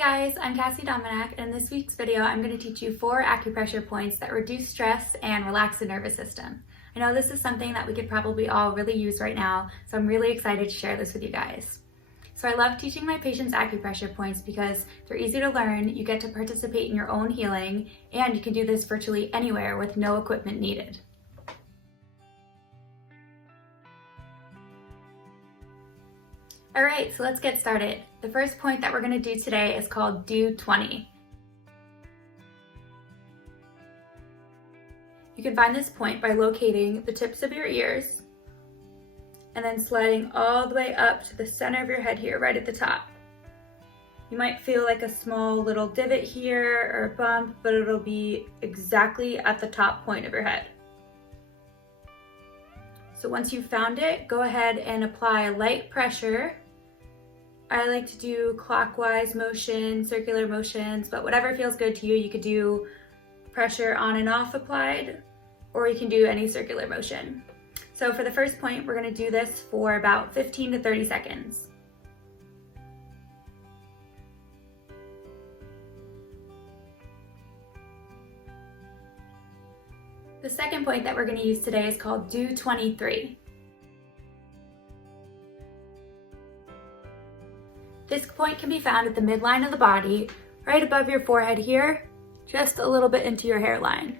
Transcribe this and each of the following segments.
guys, I'm Cassie Dominach, and in this week's video I'm going to teach you 4 acupressure points that reduce stress and relax the nervous system. I know this is something that we could probably all really use right now, so I'm really excited to share this with you guys. So I love teaching my patients acupressure points because they're easy to learn, you get to participate in your own healing, and you can do this virtually anywhere with no equipment needed. Alright, so let's get started. The first point that we're going to do today is called Do 20. You can find this point by locating the tips of your ears and then sliding all the way up to the center of your head here, right at the top. You might feel like a small little divot here or a bump, but it'll be exactly at the top point of your head. So once you've found it, go ahead and apply a light pressure. I like to do clockwise motion, circular motions, but whatever feels good to you. You could do pressure on and off applied, or you can do any circular motion. So for the first point, we're going to do this for about 15 to 30 seconds. The second point that we're going to use today is called Do 23. This point can be found at the midline of the body, right above your forehead here, just a little bit into your hairline.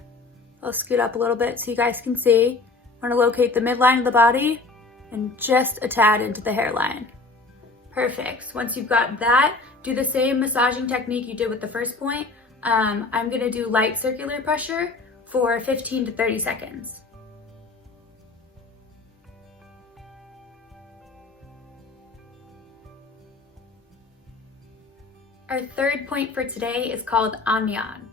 I'll scoot up a little bit so you guys can see. I want to locate the midline of the body and just a tad into the hairline. Perfect. Once you've got that, do the same massaging technique you did with the first point. I'm going to do light circular pressure for 15 to 30 seconds. Our third point for today is called Anmian.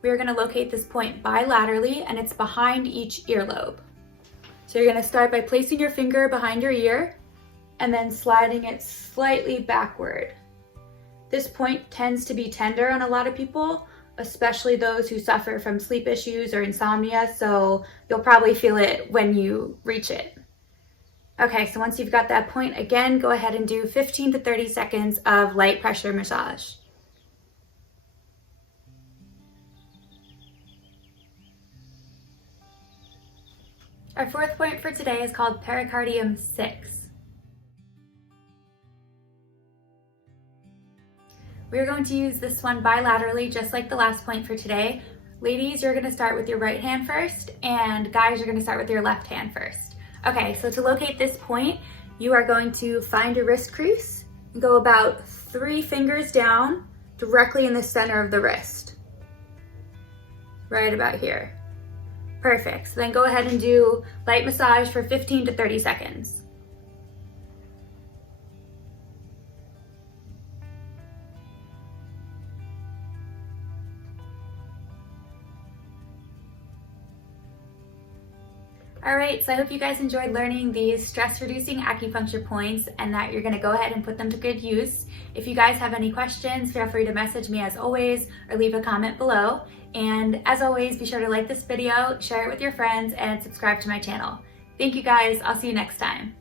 We are going to locate this point bilaterally, and it's behind each earlobe. So you're going to start by placing your finger behind your ear and then sliding it slightly backward. This point tends to be tender on a lot of people, especially those who suffer from sleep issues or insomnia, so you'll probably feel it when you reach it. Okay, so once you've got that point, again, go ahead and do 15 to 30 seconds of light pressure massage. Our fourth point for today is called Pericardium 6. We're going to use this one bilaterally, just like the last point for today. Ladies, you're going to start with your right hand first, and guys, you're going to start with your left hand first. Okay, so to locate this point, you are going to find your wrist crease and go about 3 fingers down directly in the center of the wrist. Right about here. Perfect. So then go ahead and do light massage for 15 to 30 seconds. Alright, so I hope you guys enjoyed learning these stress-reducing acupuncture points and that you're going to go ahead and put them to good use. If you guys have any questions, feel free to message me as always or leave a comment below. And as always, be sure to like this video, share it with your friends, and subscribe to my channel. Thank you guys. I'll see you next time.